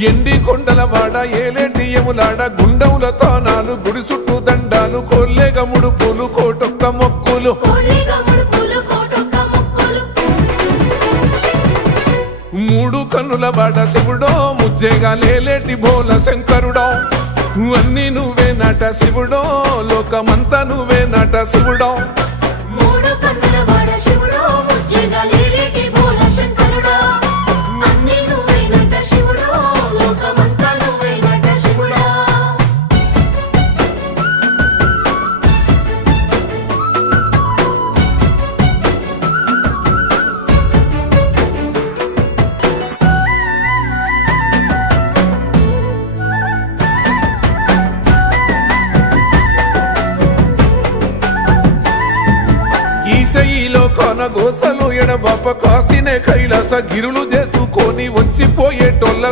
ఎండి కొండలవాడ ఏలేటి యములాడ గుండముల తానాలు గుడి చుట్టూ దండాలు కొల్లేగ ముడుపులు కోటొక్క మొక్కులు మూడు కన్నుల వాడ శివుడో ముజ్జేగా లేలేటి బోల శంకరుడో అన్నీ నువ్వే నట శివుడో లోకమంతా నువ్వే నట శివుడో ఈశయిలో కొనగోసలు ఎడబాప కాసినే కైలాస గిరులు చేసుకొని వచ్చిపోయేటోళ్ళ